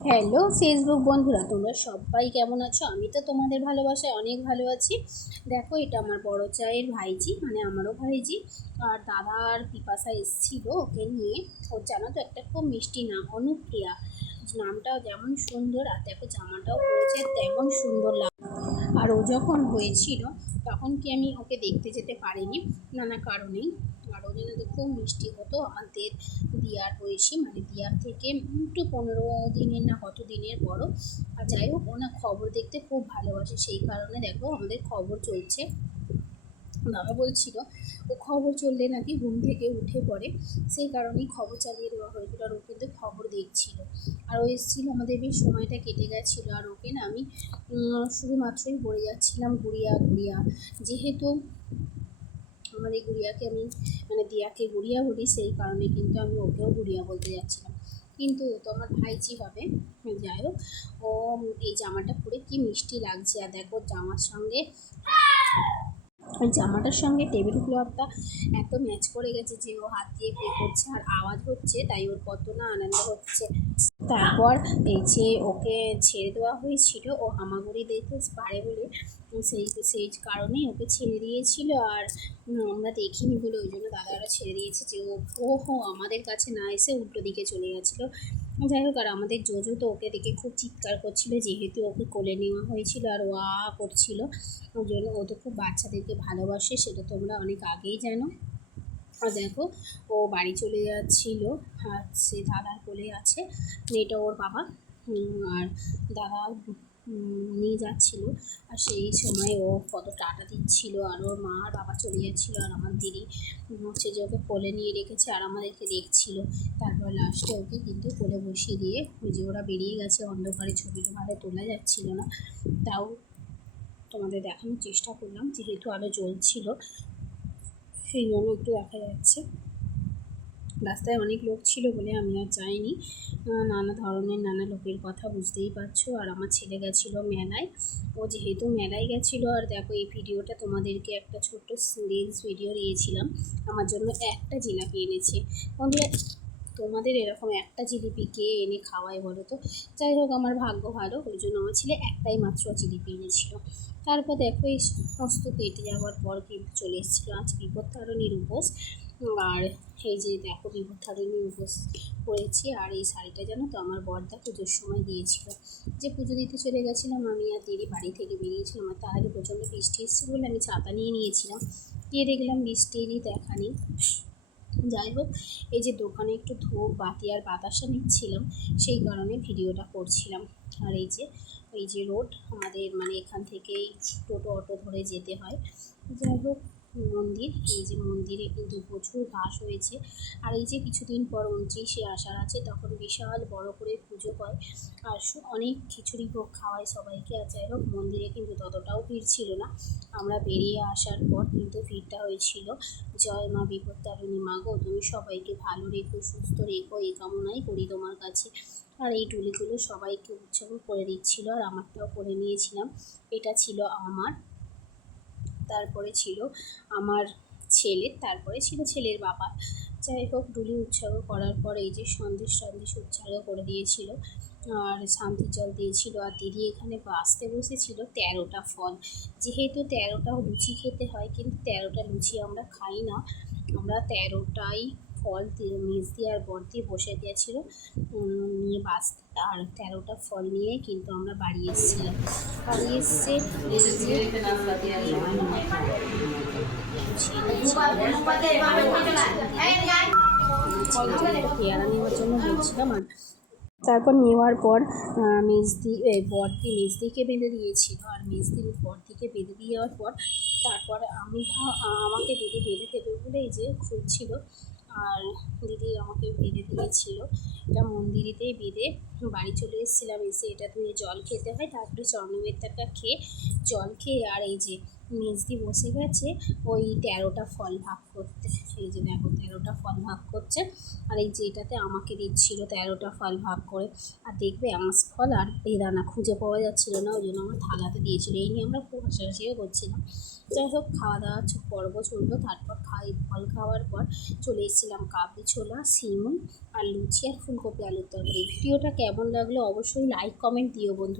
Hello Facebook বন্ধুরা, তোমরা সবাই কেমন আছো? আমি তো তোমাদের ভালোবাসায় অনেক ভালো আছি। দেখো, এটা আমার বড় চায়ের ভাইজি, মানে আমারও ভাইজি। আর দাদা আর পিপাসা এসেছিল ওকে নিয়ে। ওর জানো তো একটা খুব মিষ্টি নাম, অনুপ্রিয়া। নামটাও যেমন সুন্দর, আর দেখো জামাটাও পরেছে তেমন সুন্দর লাগে। আর ও যখন হয়েছিল তখন কি আমি ওকে দেখতে যেতে পারিনি নানা কারণেই। আর ও যেন খুব মিষ্টি হতো। আমাদের দিয়ার বয়সী, মানে দিয়ার থেকে একটু 15 দিনের না কত দিনের বড়। আর যাই হোক, ও না খবর দেখতে খুব ভালোবাসে, সেই কারণে দেখো আমাদের খবর চলছে। দাদা বলছিল ও খবর চললে নাকি ঘুম থেকে উঠে পড়ে, সেই কারণেই খবর চালিয়ে দেওয়া হয়েছিল। আর ও কিন্তু খবর দেখছিল, আর ও এসেছিল, আমাদের বেশ সময়টা কেটে গেছিলো। আর ওকে না আমি শুধুমাত্রই বলে যাচ্ছিলাম গুড়িয়া গুড়িয়া, যেহেতু আমাদের গুড়িয়াকে আমি, মানে দিয়াকে গুড়িয়া বলি, সেই কারণে কিন্তু আমি ওকেও গুড়িয়া বলতে যাচ্ছিলাম। কিন্তু ও তো আমার ভাইজি হবে। যাই হোক, ও এই জামাটা পরে কি মিষ্টি লাগছে। আর দেখো জামার সঙ্গে, ওই জামাটার সঙ্গে টেবিল ক্লথটা এত ম্যাচ করে গেছে যে ও হাত দিয়ে প্লে করছে আর আওয়াজ হচ্ছে, তাই ওর কত না আনন্দ হচ্ছে। তারপর এই যে ওকে ছেড়ে দেওয়া হয়েছিল, ও হামাগুড়ি দিতে পারে বলে, সেই কারণেই ওকে ছেড়ে দিয়েছিল। আর আমরা দেখিনি বলে ওই জন্য দাদারা ছেড়ে দিয়েছে, যে ও আমাদের কাছে না এসে উল্টো দিকে চলে গেছিলো। যাই হোক, আর আমাদের জোজো তো ওকে দেখে খুব চিৎকার করছিল, যেহেতু ওকে কোলে নেওয়া হয়েছিল আর ও করছিল। ওই জন্য ও তো খুব বাচ্চাদেরকে ভালোবাসে, সেটা তোমরা অনেক আগেই জানো। আর দেখো, ও বাড়ি চলে যাচ্ছিল, আর সে দাদার কোলে আছে, মেয়েটা ওর বাবা। আর দাদা নিয়ে যাচ্ছিল, আর সেই সময় ও কত টাটা দিচ্ছিল, আর ওর মা আর বাবা চলে যাচ্ছিলো, আর আমার দিদি হচ্ছে যে ওকে কোলে নিয়ে রেখেছে আর আমাদেরকে দেখছিল। তারপর লাস্টে ওকে কিন্তু কোলে বসিয়ে দিয়ে ওই যে ওরা বেরিয়ে গেছে। অন্ধকারে ছবিটা ভালো তোলা যাচ্ছিল না, তাও তোমাদের দেখানোর চেষ্টা করলাম, যেহেতু আলো জ্বলছিল সেই জন্য একটু দেখা যাচ্ছে। রাস্তায় অনেক লোক ছিল বলে আমি আর যাইনি। নানা ধরনের নানা লোকের কথা বুঝতেই পারছো। আর আমার ছেলে গেছিলো মেলায়, ও যেহেতু মেলায় গেছিলো। আর দেখো, এই ভিডিওটা তোমাদেরকে একটা ছোট্ট রিলস ভিডিও দিয়েছিলাম, আমার জন্য একটা জিলাপি এনেছে। বন্ধুরা, তোমাদের এরকম একটা জিলিপি কে এনে খাওয়ায় বলো তো? যাই হোক, আমার ভাগ্য ভালো, ওই জন্য আমার ছেলে একটাই মাত্র জিলিপি এনেছিল। তারপর দেখো, এই সমস্ত কেটে যাওয়ার পর কিন্তু চলে এসেছিলো আজ বিপত্তারিণীর উপোস। আর এই যে দেখো, বিপত্তারিণীর উপোস করেছি। আর এই শাড়িটা জানো তো আমার বড়দা পুজোর সময় দিয়েছিল, যে পুজো দিতে চলে গেছিলাম আমি আর দিদি, বাড়ি থেকে বেরিয়েছিলাম। আর তাহলে প্রচণ্ড বৃষ্টি এসেছিল বলে আমি ছাতা নিয়ে নিয়েছিলাম, গিয়ে দেখলাম বৃষ্টিরই দেখা নেই। যাই হোক, এই যে দোকানে একটু ধূপ বাতি আর বাতাসা নিচ্ছিলাম, সেই কারণে ভিডিওটা করছিলাম। আর এই যে রোড আমাদের, মানে এখান থেকেই টোটো অটো ধরে যেতে হয়। যাই হোক, মন্দির, এই যে মন্দিরে কিন্তু প্রচুর ঘাস হয়েছে। আর এই যে কিছুদিন পর 29শে আষাঢ় আছে, তখন বিশাল বড় করে পুজো হয়, আর অনেক খিচুড়ি ভোগ খাওয়ায় সবাইকে। আর যাই হোক, মন্দিরে কিন্তু ততটাও ভিড় ছিল না। আমরা বেরিয়ে আসার পর কিন্তু ভিড়টা হয়েছিল। জয় মা বিপত্তারিণী, মা গো তুমি সবাইকে ভালো রেখো, সুস্থ রেখো, এই কামনাই করি তোমার কাছে। আর এই টুলিগুলো সবাইকে উৎসর্গ করে দিচ্ছিল, আর আমারটাও করে নিয়েছিলাম। এটা ছিল আমার, তারপরে ছিল আমার ছেলের, তারপরে ছিল ছেলের বাবা। যাই হোক, ডুলি উৎসর্গ করার পর এই যে সন্দেশ উৎসর্গ করে দিয়েছিল, আর শান্তি জল দিয়েছিল। আর দিদি এখানে বাঁচতে বসেছিল 13টা ফল, যেহেতু 13টা লুচি খেতে হয়, কিন্তু 13টা লুচি আমরা খাই না, আমরা 13টাই ফল মিষ্টি আর বর দিয়ে বসে গিয়েছিল নিয়ে বাঁচতে। আর 13টা ফল নিয়ে কিন্তু আমরা বাড়ি এসেছিলাম। বাড়ি এসছে এই যে পেয়ারা নেওয়ার জন্য বলছিলাম। আর তারপর নেওয়ার পর বরকে মেজদিকে বেঁধে দিয়েছিল, আর মেজদির বরদিকে বেঁধে দিয়ে যাওয়ার পর তারপর আমাকে দিদি বেঁধে দেবে বলে এই যে খুলছিল, আর দিদি আমাকে বেঁধে দিয়েছিল। এটা মন্দিরেতেই বেঁধে বাড়ি চলে এসেছিলাম। এসে এটা ধুয়ে জল খেতে হয়, তারপরে চন্দ্রবেত্তাটা খেয়ে জল খেয়ে, আর এই যে মেজদি বসে গেছে ওই 13টা ফল ভাগ করতে। এই যে দেখো 13টা ফল ভাগ করছে, আর এই যে এটাতে আমাকে দিচ্ছিল 13টা ফল ভাগ করে। আর দেখবে আঁশফল আর বেদানা খুঁজে পাওয়া যাচ্ছিল না, ওই জন্য আমার থালাতে দিয়েছিল। এই নিয়ে আমরা খুব হাসাহাসিও করছিলাম। যাই হোক, খাওয়া দাওয়ার পর্ব চললো। তারপর ফল খাওয়ার পর চলে এসেছিলাম কাবলি ছোলা, সিমুই আর লুচি আর ফুলকপি আলুর তরকারি। ভিডিওটা কেমন লাগলো অবশ্যই লাইক কমেন্ট দিও বন্ধু।